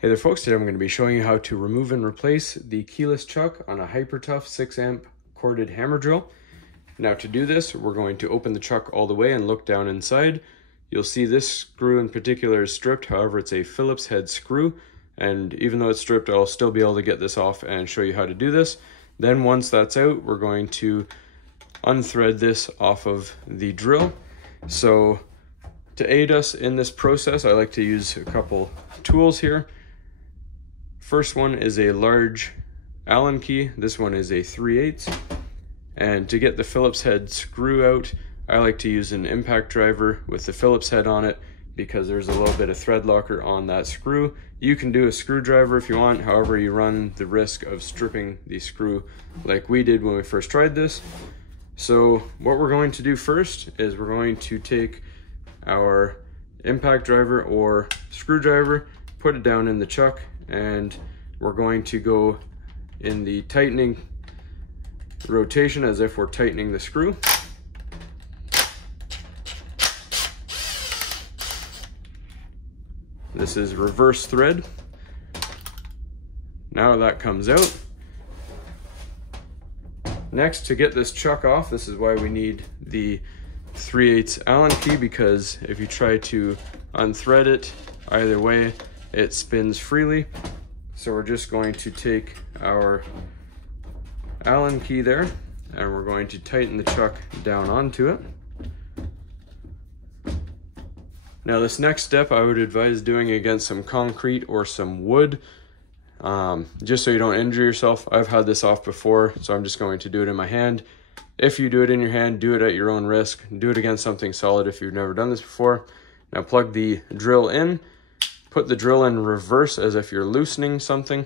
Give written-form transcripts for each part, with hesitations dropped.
Hey there folks, today I'm going to be showing you how to remove and replace the keyless chuck on a Hypertough 6-amp corded hammer drill. Now to do this, we're going to open the chuck all the way and look down inside. You'll see this screw in particular is stripped, however it's a Phillips head screw, and even though it's stripped, I'll still be able to get this off and show you how to do this. Then once that's out, we're going to unthread this off of the drill. So to aid us in this process, I like to use a couple tools here. First one is a large Allen key. This one is a 3/8. And to get the Phillips head screw out, I like to use an impact driver with the Phillips head on it because there's a little bit of thread locker on that screw. You can do a screwdriver if you want, however you run the risk of stripping the screw like we did when we first tried this. So what we're going to do first is we're going to take our impact driver or screwdriver, put it down in the chuck, and we're going to go in the tightening rotation as if we're tightening the screw. This is reverse thread. Now that comes out. Next, to get this chuck off, this is why we need the 3/8 Allen key, because if you try to unthread it either way, it spins freely. So we're just going to take our Allen key there and we're going to tighten the chuck down onto it. Now this next step I would advise doing against some concrete or some wood, just so you don't injure yourself. I've had this off before, so I'm just going to do it in my hand. If you do it in your hand, do it at your own risk. Do it against something solid if you've never done this before. Now plug the drill in. Put the drill in reverse as if you're loosening something.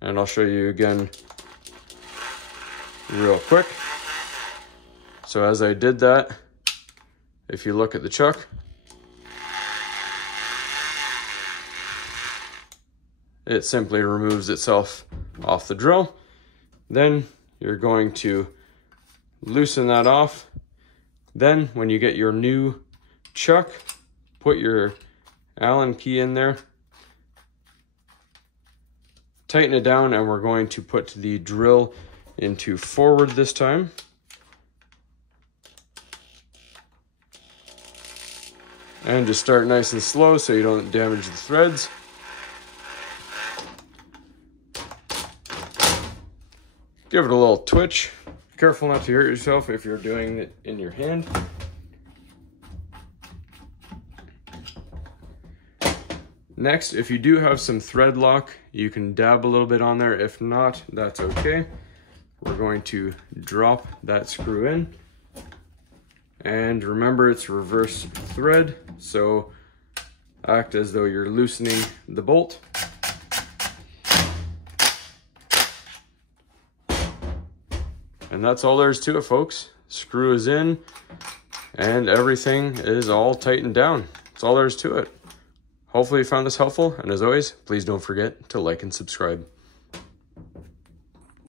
And I'll show you again real quick. So as I did that, if you look at the chuck, it simply removes itself off the drill. Then you're going to loosen that off. Then when you get your new chuck, put your Allen key in there, tighten it down, and we're going to put the drill into forward this time. And just start nice and slow so you don't damage the threads. Give it a little twitch. Careful not to hurt yourself if you're doing it in your hand. Next, if you do have some thread lock, you can dab a little bit on there. If not, that's okay. We're going to drop that screw in. And remember, it's reverse thread, so act as though you're loosening the bolt. And that's all there is to it, folks. Screw is in and everything is all tightened down. That's all there is to it. Hopefully you found this helpful, and as always, please don't forget to like and subscribe.